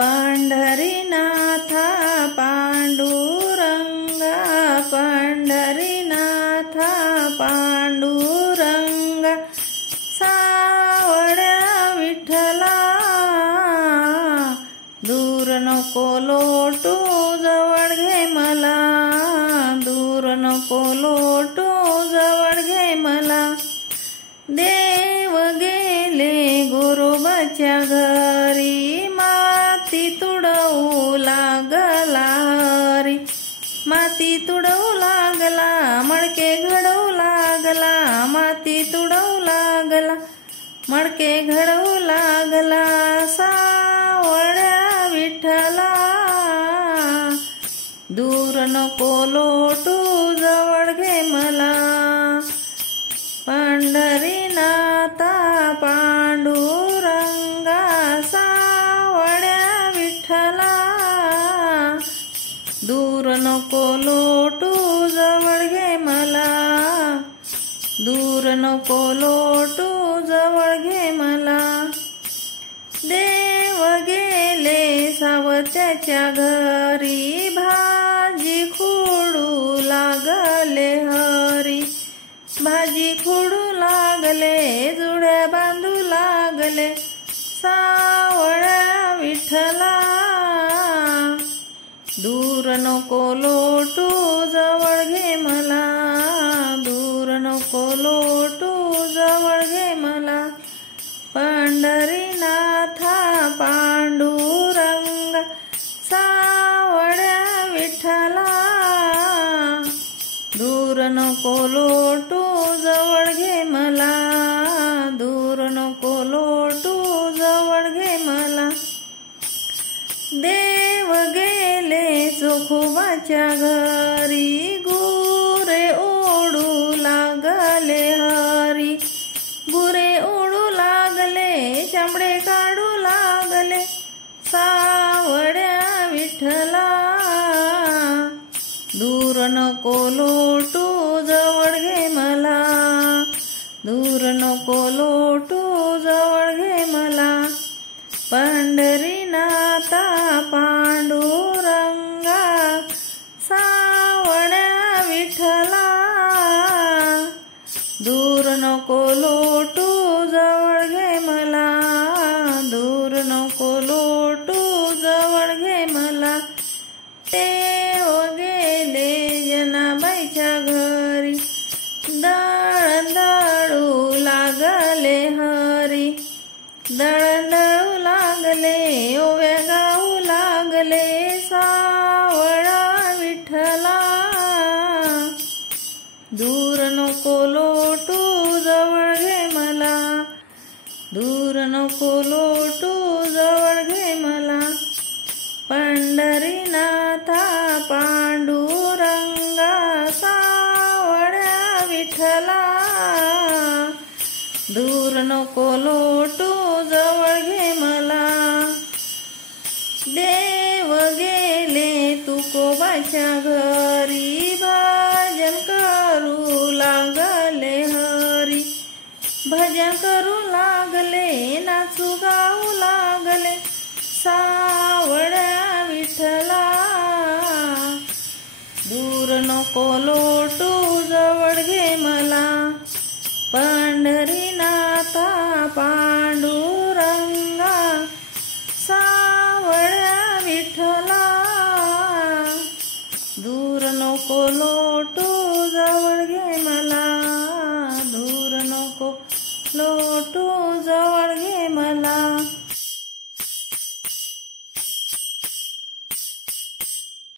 पंढरीनाथा पांडुरंगा, पंढरीनाथा पांडुरंगा, सावळ्या विठ्ठला दूर नको लोटू जवळ घे मला, दूर नको लोटू जवळ घे मला. देव गेले गोरोबाच्या घरी, माती तुडवू लागला हरी, माती तुडवू लागला, मडके घडवू लागला, माती तुडवू लागला, मडके घडवू लागला. सावळ्या विठ्ठला दूर नको लोटू जवळ घे मला. पंढरीनाथा पांडुरंगा, सावळ्या विठ्ठला दूर नको लोटू जवळ घे मला, दूर नको लोटू जवळ घे मला. देव गेले सावत्याच्या घरी, भाजी खुडू लागले हरी, भाजी खुडू लागले, जुड्या बांधू लागले. सावळ्या विठ्ठला दूर नको लोटू जवळ घे मला, दूर नको लोटू जवळ घे मला. पंढरीनाथा पांडुरंगा, सावळ्या विठ्ठला दूर नको लोटू जवळ घे मला, दूर नको लोटू जवळ घे मला. देव गेले चोखोबाच्या घरी, गुरे ओढू लागले हरी, गुरे ओढू लागले, चामडे काढू लागले. सावळ्या विठ्ठला दूर नको लोटू जवळ घे मला, दूर नको लोटू जवळ घे मला. पंढरीनाथा पांडुरंगा, सावळ्या विठ्ठला दूर नको लोटू जवळ घे मला, दूर नको लोटू जवळ घे मला. देव गेले जनाबाईच्या घरी, दळण दळू लागले हरी, दळण दळू लागले, ओव्या गाऊ लागले. सावळा विठ्ठला दूर नको लोटू जवळ घे मला, दूर नको लोटू जवळ घे मला. पंढरीनाथा पांडुरंगा, सावळ्या विठ्ठला दूर नको लोटू जवळ घे मला. देव गेले तुकोबाच्या घरी, भजन करू लागले हरी, भजन करू लागले, नाचू गाऊ लागले. सावळ्या विठ्ठला दूर नको लोटू जवळ घे मला. पंढरीनाथा पांडुरंगा, सावळ्या विठ्ठला दूर नको लोटू